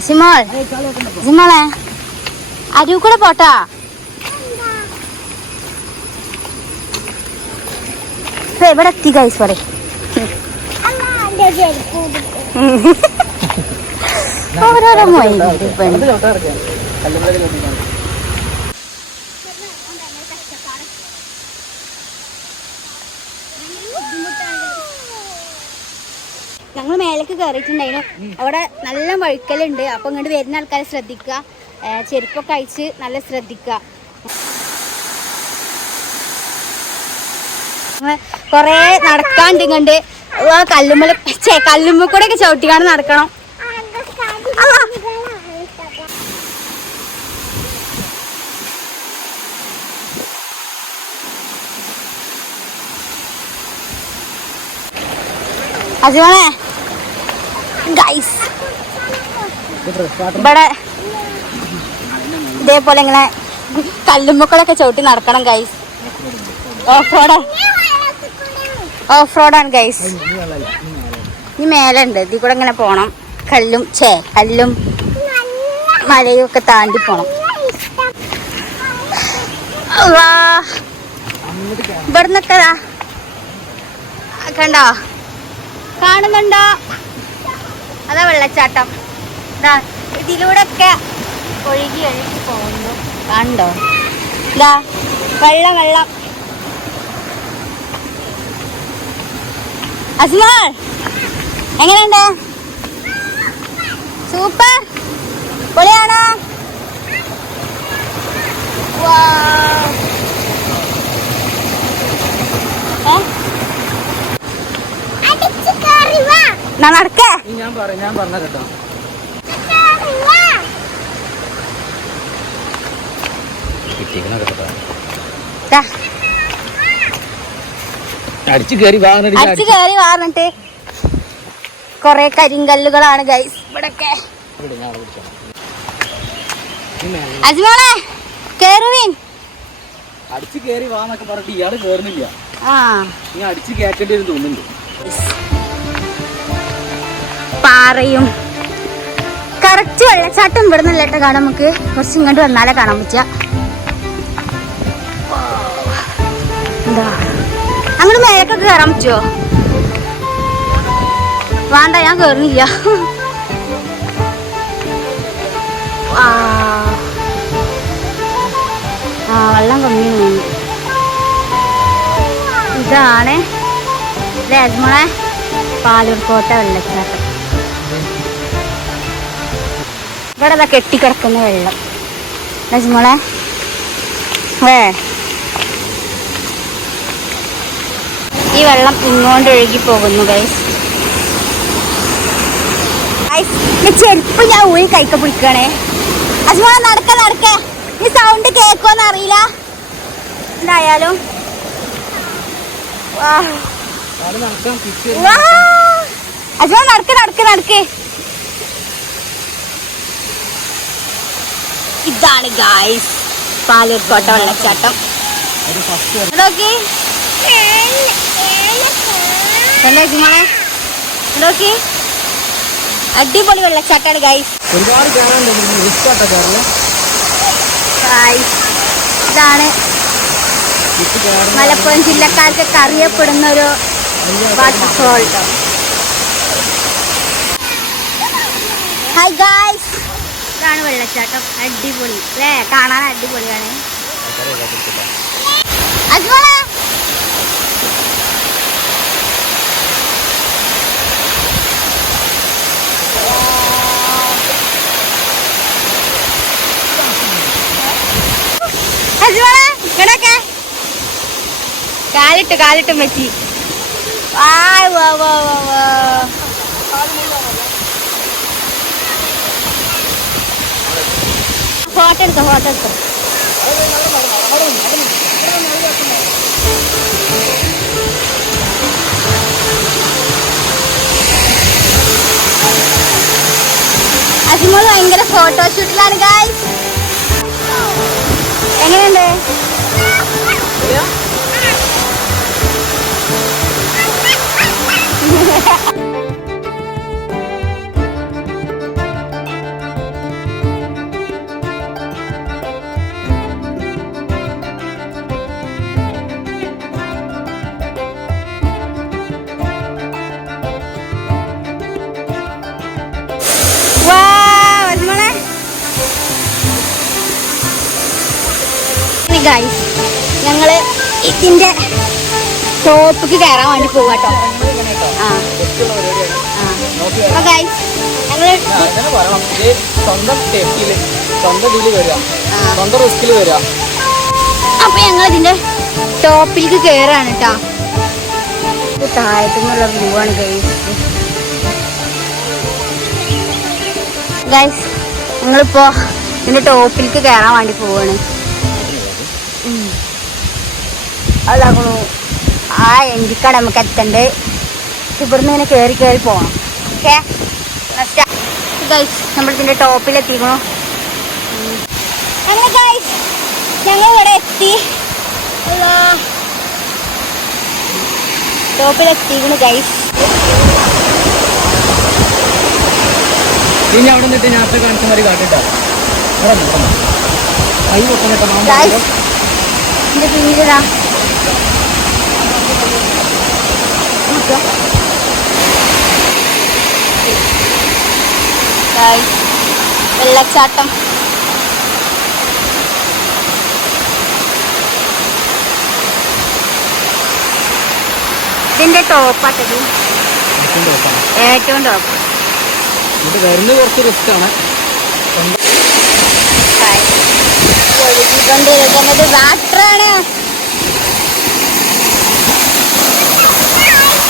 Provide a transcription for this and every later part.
സിമോൾ സിമോളെ അരു കൂടെ പോട്ടാ ഇവിടെ എത്തി ഗൈസ് പറ ഓരോരോ മൊയിൽ ഞങ്ങൾ മേലേക്ക് കയറിയിട്ടുണ്ടായിരുന്നു അവിടെ നല്ല വഴുക്കലുണ്ട്. അപ്പൊ ഇങ്ങോട്ട് വരുന്ന ആൾക്കാരെ ശ്രദ്ധിക്കുക. ചെരുപ്പൊക്കെ അയച്ച് നല്ല ശ്രദ്ധിക്കുക. കൊറേ നടക്കാണ്ട് ഇങ്ങണ്ട് കല്ലുമ്മല കല്ലുമ്മ കൂടെ ഒക്കെ ചവിട്ടിക്കാണ്ട് നടക്കണം. അജിമോളെ ഗൈസ് ഇവിടെ ഇതേപോലെ ഇങ്ങനെ കല്ലുമ്മക്കളൊക്കെ ചവിട്ടി നടക്കണം ഗൈസ് ഓഫ് റോഡ് ഓഫ് റോഡാണ് ഗൈസ് ഈ മേലെ ഉണ്ട് ഇതിൽ കൂടെ ഇങ്ങനെ പോണം. കല്ലും ചേ കല്ലും മലയും ഒക്കെ താണ്ടി പോണം. ഇവിടുന്നൊക്കെ. കണ്ടോ? കാണുന്നുണ്ടോ? അതാ വെള്ളച്ചാട്ടം. ഇതാ ഇതിലൂടെ ഒക്കെ ഒഴുകി ഒഴുകി പോകുന്നു. കണ്ടോ? ഇതാ വെള്ളം വെള്ളം. അസ്മാൾ എങ്ങനെയുണ്ട്? സൂപ്പർ. പൊളിയാണോ? Wow. ഏ? എന്നാ നടക്കേ. ഞാൻ പറ ഞാൻ പറഞ്ഞ കേട്ടോ. കിട്ടിയേക്കണ കേട്ടോ ദാ, അടിച്ചു കയറി വാങ്ങണടി അടിച്ചു കയറി വാർന്നിട്ട് കൊറേ കരിങ്കല്ലുകളാണ് ഗൈസ് ഇവിടൊക്കെ. അജ്മോളെ കേറുവീൻ അടിച്ചു കയറി വാന്നൊക്കെ പറഞ്ഞിട്ട് ഇയാൾ കേറുന്നില്ല. ആ. നീ അടിച്ചു കയറ്റേണ്ടി തോന്നുന്നുണ്ട്. പാറയും. കറക്റ്റ് വെള്ളച്ചാട്ടം ഇവിടെ നിന്നല്ല കേട്ടോ കാണാൻ നമുക്ക്. കുറച്ച് ഇങ്ങോട്ട് വന്നാലേ കാണാൻ പറ്റുക. എന്താ അങ്ങോട്ട് മേലേക്കൊക്കെ കയറാൻ പറ്റുമോ വേണ്ട ഞാൻ കയറുന്നില്ല ആ. വെള്ളം കമ്മി ഇതാണ്. രാജ്മോളെ പാലൂർക്കോട്ട വെള്ളച്ചാട്ടം. ഇവിടെ അതാ കെട്ടിക്കിടക്കുന്ന വെള്ളം. മോളെ ഏ ഈ വെള്ളം ഇങ്ങോട്ട് ഒഴുകി പോകുന്നു ഗൈസ് ഗൈസ് ചെരുപ്പ് ഞാൻ ഊരി കൈക്ക പിടിക്കണേ അജ്മോളെ നടക്ക നടക്ക. ഈ സൗണ്ട് കേക്കോന്ന് അറിയില്ല. എന്തായാലും. വാ. നടക്ക നടക്കേ നടക്ക് നടക്ക്. ഇതാണ് ഗായ്സ് പാലൂർക്കോട്ട വെള്ളച്ചാട്ടം നോക്കി അജ്മലെ നോക്കി അടിപൊളി വെള്ളച്ചാട്ടാണ് ഗായ്സ് ഗായ്സ് ഇതാണ് മലപ്പുറം ജില്ലക്കാർക്കൊക്കെ അറിയപ്പെടുന്ന ഒരു വാട്ടർഫോൾ ഹായ് ഗായ്സ് ഇതാണ് വെള്ളച്ചാട്ടം. അടിപൊളി അല്ലേ? കാണാൻ അടിപൊളിയാണ്. അജ്മളെ കാലിട്ട് കാലിട്ട് മെച്ചി വാ വാ വാ വാ. ഫോട്ടോ എടുത്തോ ഫോട്ടോ ഭയങ്കര ഫോട്ടോഷൂട്ടിലാണ് ഗായ്സ് എങ്ങനെയുണ്ട്? ഗൈസ് ഞങ്ങൾ ഇതിന്റെ ടോപ്പിക്ക് കയറാൻ വേണ്ടി പോവാട്ടോ ആ. ആ. അപ്പൊ ഗൈസ് ഞങ്ങൾ അങ്ങനെ പറയണം. ഇത് സ്വന്തം സേഫ്റ്റിയിൽ സ്വന്തം ഇതിൽ വരിക. ആ. സ്വന്തം റിസ്കിൽ വരിക. അപ്പൊ ഞങ്ങൾ ഇതിന്റെ ടോപ്പിലേക്ക് കേറാണ് കേട്ടോ താഴത്തുനിന്നുള്ള വ്യൂ ആണ് ഗൈസ് ഗൈസ് ഞങ്ങളിപ്പോ ഇതിന്റെ ടോപ്പിലേക്ക് കയറാൻ വേണ്ടി പോവാണ്. അതാകണു ആ എന്തിക്കാണ് നമുക്ക് എത്തണ്ട്. ഇവിടുന്ന് ഇങ്ങനെ കയറി കയറി പോകണം ഓക്കെ? ഗൈസ് നമ്മളിതിന്റെ ടോപ്പിലെത്തിക്കണു അങ്ങനെ ഗൈസ് ഞങ്ങൾ ഇവിടെ എത്തി. ടോപ്പിലെത്തിക്കണു ഗൈസ് ഇനി അവിടെ നിന്നിട്ട് ഞാൻ കാണിച്ചു മാതിരി കാട്ടിട്ടാ. കൈ പൊട്ടനട്ടോ ഗൈസ് വെള്ളച്ചാട്ടം. ഇതിന്റെ ടോപ്പാട്ടത് ഏറ്റവും ടോപ്പ് ഇത് വരുന്നത് കുറച്ച് റിസ്ക് ആണ്. ഒഴുകിക്കൊണ്ടിരിക്കുന്നത് വാട്ടറാണ് അടിപൊളില്ലേ വായ്. ഞാൻ അതികൂടെ ഇത് റിസ്ക് ആയിക്കൂടെ പോരാ അത് പോരാ അത്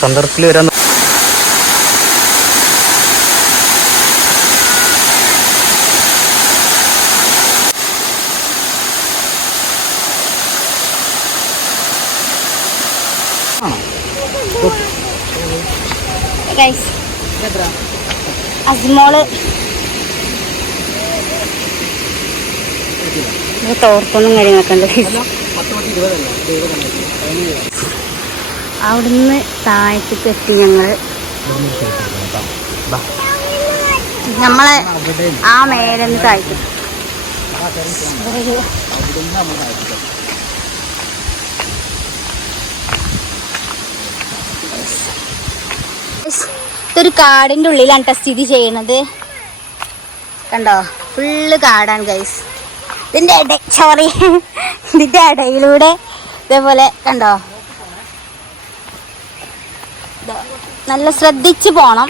സന്ദർഭത്തിൽ വരാൻ ഗൈസ് അസ്മോൾ. ഇത് തോർത്തൊന്നും കാര്യങ്ങളൊക്കെ ഉണ്ട് അവിടുന്ന് താഴത്തേക്ക് എത്തി ഞങ്ങൾ നമ്മളെ ആ മേലെ താഴ്ത്തി. ഇതൊരു കാടിന്റെ ഉള്ളിലാണ് ടെസ്റ്റ് സ്ഥിതി ചെയ്യണത്. കണ്ടോ? ഫുള്ള് കാടാണ് ഗൈസ് ഇതിന്റെ ഇട സോറി ഇതിന്റെ ഇടയിലൂടെ ഇതേപോലെ കണ്ടോ? നല്ല ശ്രദ്ധിച്ച് പോണം.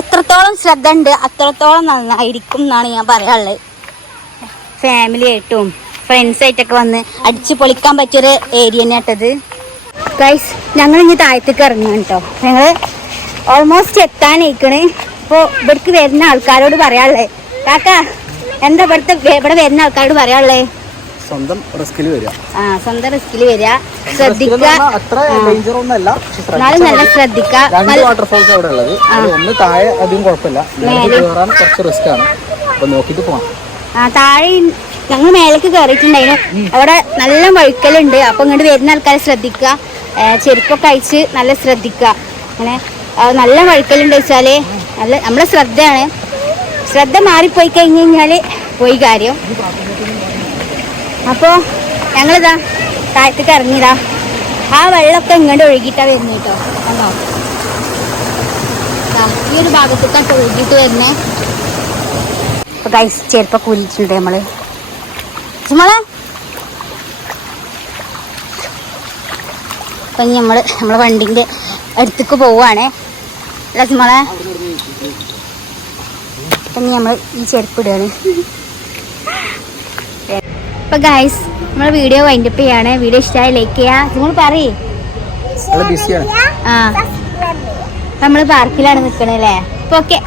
എത്രത്തോളം ശ്രദ്ധ ഉണ്ട് അത്രത്തോളം നന്നായിരിക്കും എന്നാണ് ഞാൻ പറയാനുള്ളത്. ഫാമിലി ആയിട്ടും ഫ്രണ്ട്സ് ആയിട്ടൊക്കെ വന്ന് അടിച്ച് പൊളിക്കാൻ പറ്റിയൊരു ഏരിയ തന്നെയാട്ടത് ഗൈസ് ഞങ്ങൾ ഇനി താഴത്തേക്ക് ഇറങ്ങും കേട്ടോ ഞങ്ങൾ ഓൾമോസ്റ്റ് എത്താനേക്കണ് അപ്പോൾ ഇവിടേക്ക് വരുന്ന ആൾക്കാരോട് പറയാനുള്ളത്. കാക്ക എന്താ ഇവിടുത്തെ ഇവിടെ വരുന്ന ആൾക്കാരോട് പറയാനുള്ളത്? സ്വന്തം റിസ്കിൽ വരിക. ആ സ്വന്തം റിസ്കിൽ വരിക. ശ്രദ്ധിക്കുക അത്ര ഡേഞ്ചർ ഒന്നല്ല പക്ഷെ എന്നാലും നല്ല. ശ്രദ്ധിക്കുക രണ്ട് വാട്ടർഫോൾസ് അവിടെ ഉള്ളത്. ഒന്ന് താഴെ അധികം കുഴപ്പമില്ല. മേലെ. മേലെ. കയറാൻ കുറച്ച് റിസ്ക് ആണ്. അപ്പൊ നോക്കിട്ട് പോവാം. ആ താഴെ ഞങ്ങൾ മേലേക്ക് കയറിയിട്ടുണ്ടായിരുന്നു അവിടെ നല്ല വഴുക്കലുണ്ട്. അപ്പൊ ഇങ്ങോട്ട് വരുന്ന ആൾക്കാരെ ശ്രദ്ധിക്കുക ചെരുപ്പൊക്കെ അയച്ച് നല്ല ശ്രദ്ധിക്കുക അങ്ങനെ നല്ല വഴുക്കലുണ്ട് വെച്ചാൽ നല്ല നമ്മുടെ ശ്രദ്ധയാണ്. ശ്രദ്ധ മാറിപ്പോയി കഴിഞ്ഞ് കഴിഞ്ഞാൽ പോയി കാര്യം. അപ്പോ ഞങ്ങളിതാ താഴത്തേക്ക് ഇറങ്ങിയതാ. ആ വെള്ളമൊക്കെ ഇങ്ങോട്ട് ഒഴുകിയിട്ടാണ് വരുന്നത് കേട്ടോ കണ്ടോ? ഈ ഒരു ഭാഗത്തേക്കാട്ട് ഒഴുകിയിട്ട് വരുന്നേ. അപ്പോൾ ഗൈസ് ചെരുപ്പൊക്കെ ഊരിയിട്ടുണ്ട് നമ്മൾ. നമ്മളെ അപ്പം നമ്മൾ വണ്ടിന്റെ അടുത്തേക്ക് പോവാണേ അല്ല നമ്മളെ അപ്പം ഇനി നമ്മൾ ഈ ചെരുപ്പ് ഇടുകയാണ്. അപ്പൊ ഗൈസ് നമ്മളെ വീഡിയോ വൈൻഡപ്പ് ചെയ്യാണ്. വീഡിയോ ഇഷ്ടമായി ലൈക്ക് ചെയ്യാ. നിങ്ങൾ പറയേ. ആ. നമ്മൾ പാർക്കിലാണ് നിക്കണല്ലേ അപ്പൊ ഓക്കെ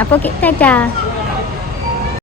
അപ്പൊ ഓക്കെ ടാറ്റാ